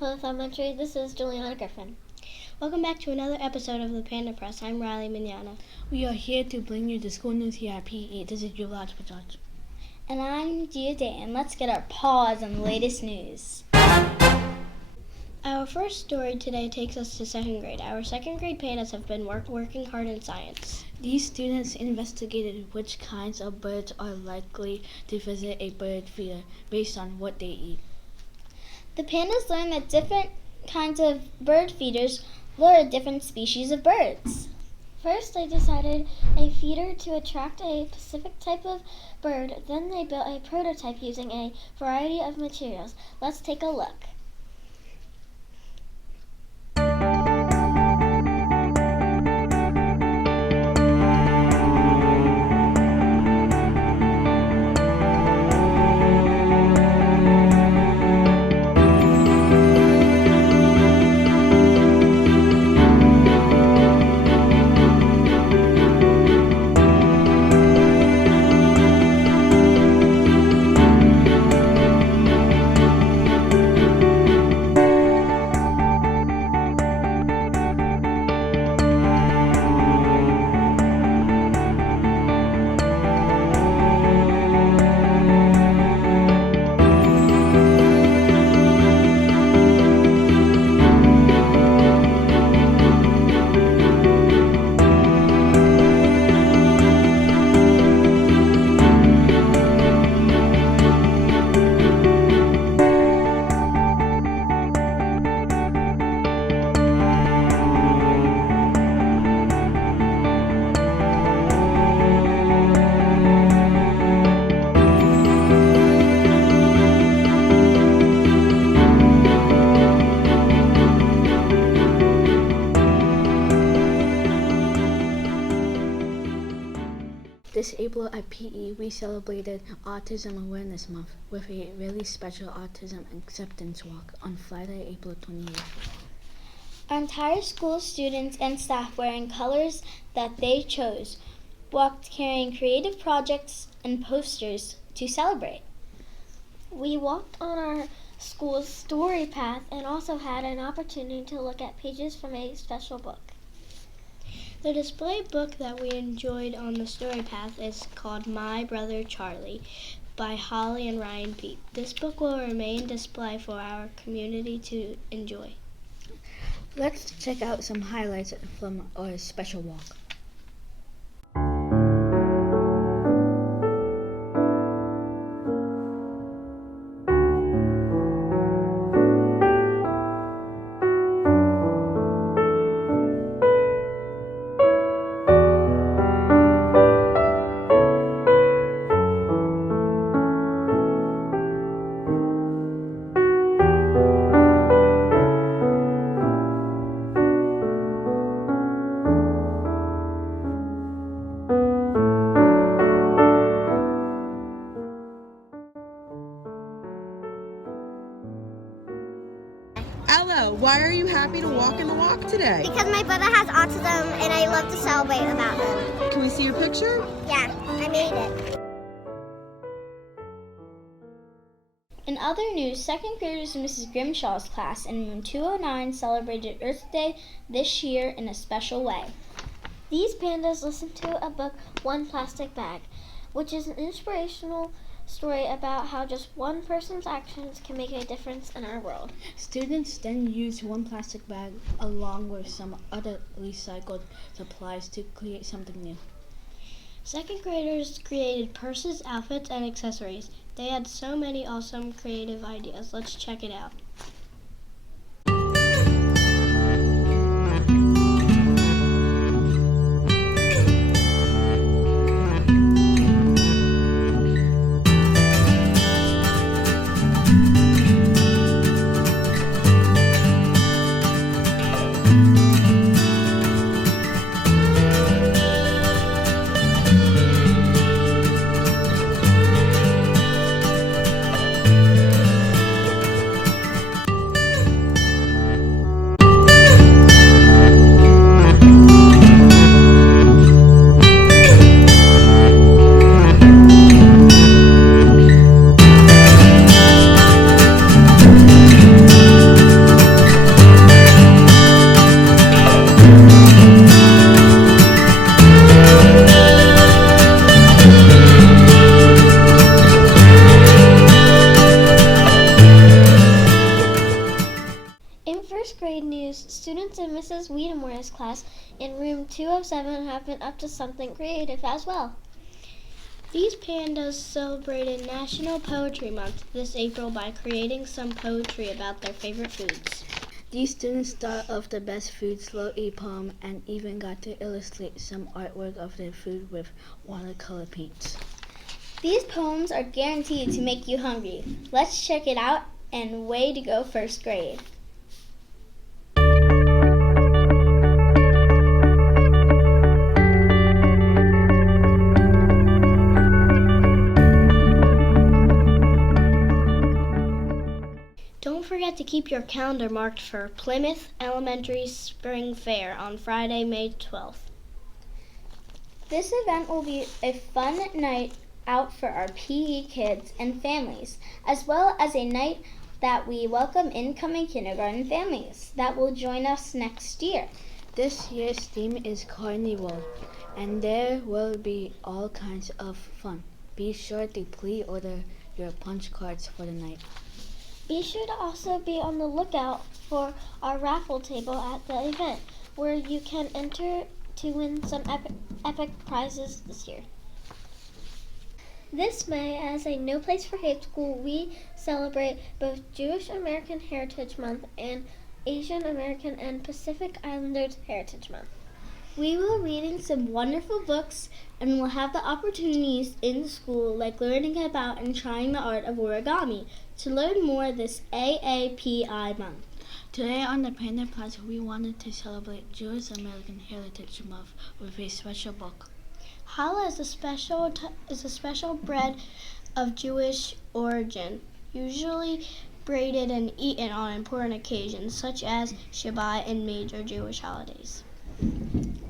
Plymouth Elementary. This is Juliana Griffin. Welcome back to another episode of the Panda Press. I'm Riley Mignana. We are here to bring you the school news here at PE. This is Julia Pataj. And I'm Gia Day, and let's get our paws on the latest news. Our first story today takes us to second grade. Our second grade pandas have been working hard in science. These students investigated which kinds of birds are likely to visit a bird feeder based on what they eat. The pandas learned that different kinds of bird feeders lure different species of birds. First, they decided a feeder to attract a specific type of bird. Then they built a prototype using a variety of materials. Let's take a look. This April at PE, we celebrated Autism Awareness Month with a really special Autism Acceptance Walk on Friday, April 28th. Our entire school, students, and staff, wearing colors that they chose, walked carrying creative projects and posters to celebrate. We walked on our school's story path and also had an opportunity to look at pages from a special book. The display book that we enjoyed on the story path is called My Brother Charlie by Holly and Ryan Peet. This book will remain display for our community to enjoy. Let's check out some highlights from our special walk. Ella, why are you happy to walk in the walk today? Because my brother has autism and I love to celebrate about him. Can we see your picture? Yeah, I made it. In other news, second graders in Mrs. Grimshaw's class in room 209 celebrated Earth Day this year in a special way. These pandas listened to a book, One Plastic Bag, which is an inspirational story about how just one person's actions can make a difference in our world. Students then used one plastic bag along with some other recycled supplies to create something new. Second graders created purses, outfits, and accessories. They had so many awesome creative ideas. Let's check it out. 207 have been up to something creative as well. These pandas celebrated National Poetry Month this April by creating some poetry about their favorite foods. These students thought of the best food slow-eat poem and even got to illustrate some artwork of their food with watercolor paints. These poems are guaranteed to make you hungry. Let's check it out, and way to go, first grade. Don't forget to keep your calendar marked for Plymouth Elementary Spring Fair on Friday, May 12th. This event will be a fun night out for our PE kids and families, as well as a night that we welcome incoming kindergarten families that will join us next year. This year's theme is Carnival, and there will be all kinds of fun. Be sure to pre-order your punch cards for the night. Be sure to also be on the lookout for our raffle table at the event, where you can enter to win some epic prizes this year. This May, as a No Place for Hate School, we celebrate both Jewish American Heritage Month and Asian American and Pacific Islanders Heritage Month. We will be reading some wonderful books and will have the opportunities in school like learning about and trying the art of origami to learn more this AAPI month. Today on the Panda Press, we wanted to celebrate Jewish American Heritage Month with a special book. Challah is a special bread of Jewish origin, usually braided and eaten on important occasions such as Shabbat and major Jewish holidays.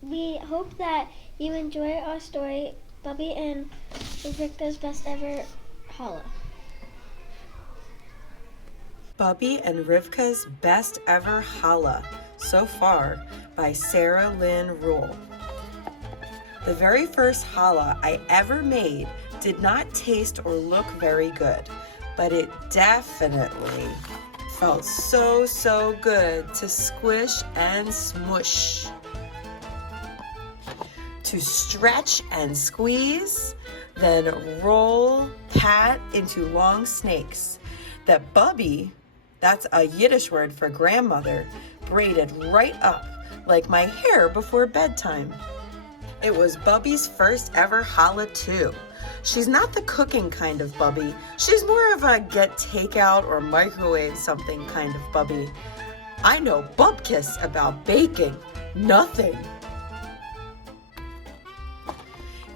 We hope that you enjoy our story, Bubby and Rivka's Best Ever Challah. Bubby and Rivka's Best Ever Challah, so far by Sarah Lynn Rule. The very first challah I ever made did not taste or look very good, but it definitely felt so good to squish and smush. To stretch and squeeze, then roll, pat into long snakes that Bubby, that's a Yiddish word for grandmother, braided right up like my hair before bedtime. It was Bubby's first ever challah too. She's not the cooking kind of Bubby. She's more of a get takeout or microwave something kind of Bubby. I know bupkis about baking, nothing.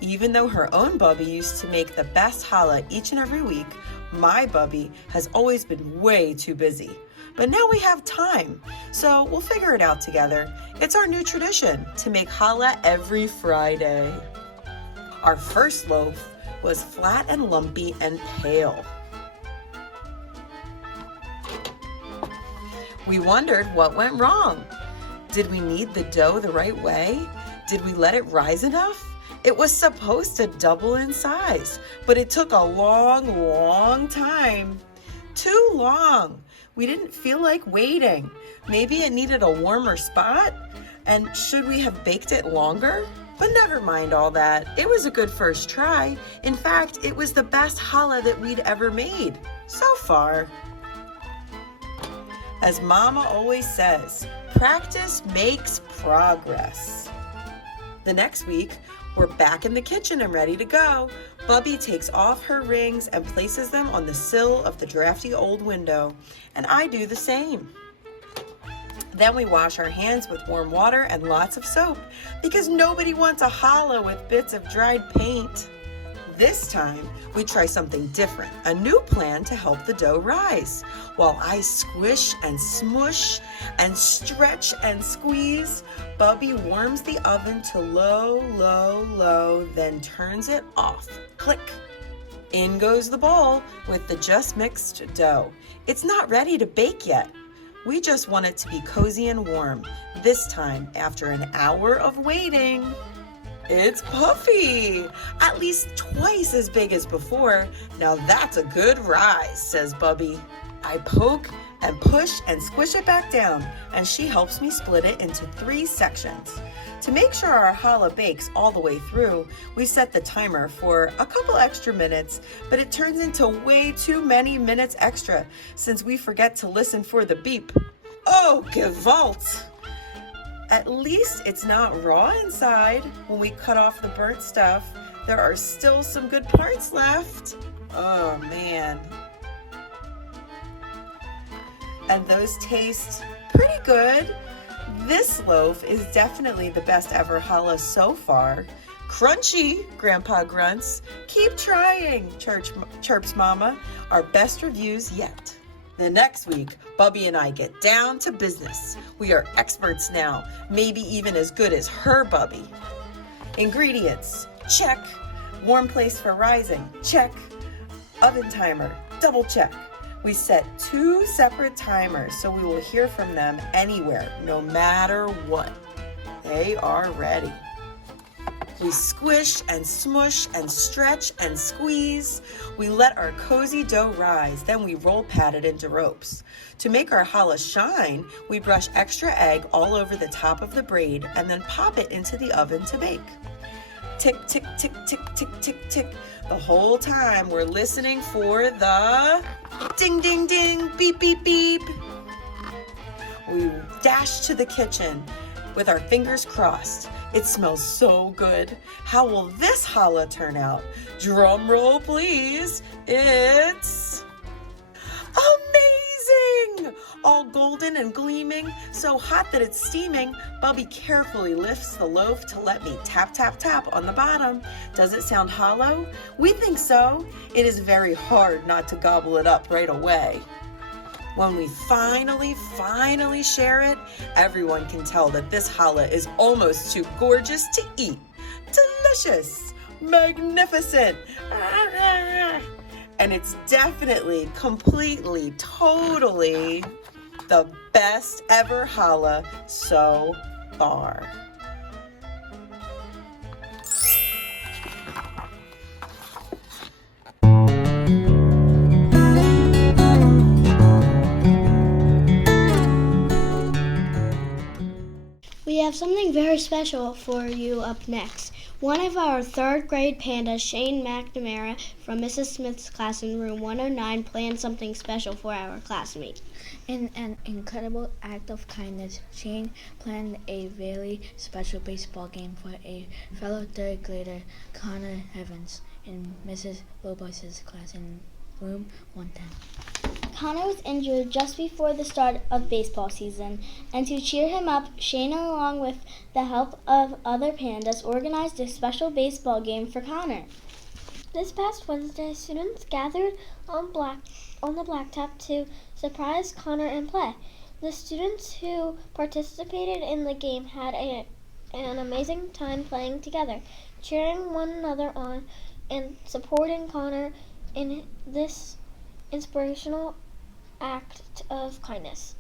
Even though her own Bubby used to make the best challah each and every week, my Bubby has always been way too busy. But now we have time, so we'll figure it out together. It's our new tradition to make challah every Friday. Our first loaf was flat and lumpy and pale. We wondered what went wrong. Did we knead the dough the right way? Did we let it rise enough? It was supposed to double in size, but it took a long time. Too long. We didn't feel like waiting. Maybe it needed a warmer spot? And should we have baked it longer? But never mind all that. It was a good first try. In fact, it was the best challah that we'd ever made. So far. As Mama always says, practice makes progress. The next week, we're back in the kitchen and ready to go. Bubby takes off her rings and places them on the sill of the drafty old window, and I do the same. Then we wash our hands with warm water and lots of soap, because nobody wants a challah with bits of dried paint. This time, we try something different, a new plan to help the dough rise. While I squish and smush and stretch and squeeze, Bubby warms the oven to low, then turns it off. Click. In goes the bowl with the just mixed dough. It's not ready to bake yet. We just want it to be cozy and warm. This time, after an hour of waiting, it's puffy, at least twice as big as before. Now that's a good rise, says Bubby. I poke and push and squish it back down, and she helps me split it into 3 sections. To make sure our challah bakes all the way through, we set the timer for a couple extra minutes, but it turns into way too many minutes extra since we forget to listen for the beep. Oh, gewalt! At least it's not raw inside. When we cut off the burnt stuff, there are still some good parts left. Oh man. And those taste pretty good. This loaf is definitely the best ever challah so far. Crunchy, Grandpa grunts. Keep trying, chirps Mama. Our best reviews yet. The next week, Bubby and I get down to business. We are experts now, maybe even as good as her Bubby. Ingredients, check. Warm place for rising, check. Oven timer, double check. We set 2 separate timers so we will hear from them anywhere, no matter what. They are ready. We squish and smush and stretch and squeeze. We let our cozy dough rise, then we roll pat it into ropes. To make our challah shine, we brush extra egg all over the top of the braid and then pop it into the oven to bake. Tick, tick, tick, tick, tick, tick, tick. The whole time we're listening for the ding, ding, ding, beep, beep, beep. We dash to the kitchen with our fingers crossed. It smells so good. How will this challah turn out? Drum roll, please. It's amazing! All golden and gleaming, so hot that it's steaming. Bubby carefully lifts the loaf to let me tap, tap, tap on the bottom. Does it sound hollow? We think so. It is very hard not to gobble it up right away. When we finally share it, everyone can tell that this challah is almost too gorgeous to eat. Delicious, magnificent, and it's definitely, completely, totally the best ever challah so far. We have something very special for you up next. One of our 3rd grade pandas, Shane McNamara from Mrs. Smith's class in room 109, planned something special for our classmate. In an incredible act of kindness, Shane planned a very special baseball game for a fellow 3rd grader, Connor Evans, in Mrs. Lobos' class in room 110. Connor was injured just before the start of baseball season, and to cheer him up, Shane, along with the help of other pandas, organized a special baseball game for Connor. This past Wednesday, students gathered on the blacktop to surprise Connor and play. The students who participated in the game had an amazing time playing together, cheering one another on, and supporting Connor in this inspirational act of kindness.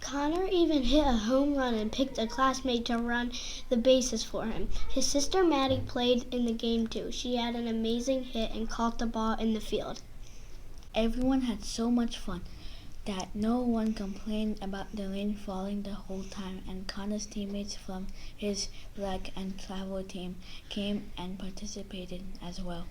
Connor even hit a home run and picked a classmate to run the bases for him. His sister Maddie played in the game too. She had an amazing hit and caught the ball in the field. Everyone had so much fun that no one complained about the rain falling the whole time, and Connor's teammates from his flag and travel team came and participated as well.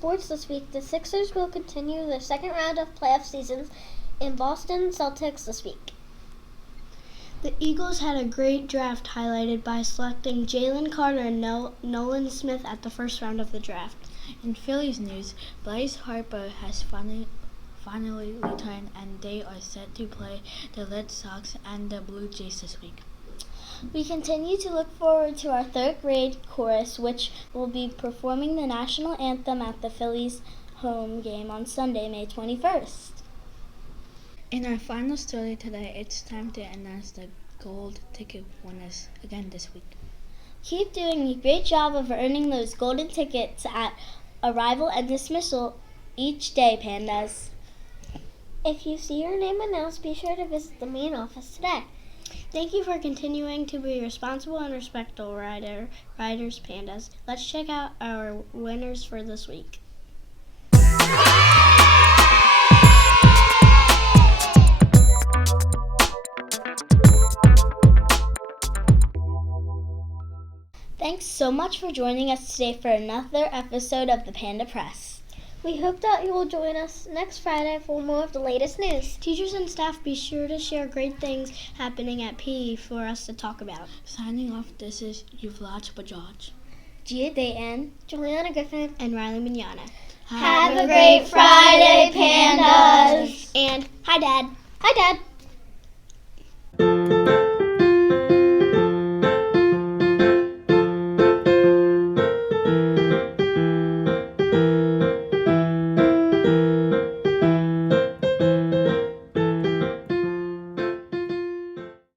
sports this week, the Sixers will continue their second round of playoff seasons in Boston Celtics this week. The Eagles had a great draft highlighted by selecting Jalen Carter and Nolan Smith at the first round of the draft. In Phillies news, Bryce Harper has finally returned, and they are set to play the Red Sox and the Blue Jays this week. We continue to look forward to our third grade chorus, which will be performing the national anthem at the Phillies home game on Sunday, May 21st. In our final story today, it's time to announce the gold ticket winners again this week. Keep doing a great job of earning those golden tickets at arrival and dismissal each day, Pandas. If you see your name announced, be sure to visit the main office today. Thank you for continuing to be responsible and respectful riders, Pandas. Let's check out our winners for this week. Thanks so much for joining us today for another episode of the Panda Press. We hope that you will join us next Friday for more of the latest news. Teachers and staff, be sure to share great things happening at PE for us to talk about. Signing off, this is Yuvraj Bajaj, Gia Dayton, Juliana Griffin, And Riley Mignana. Have a great Friday, Pandas! And hi, Dad. Hi, Dad.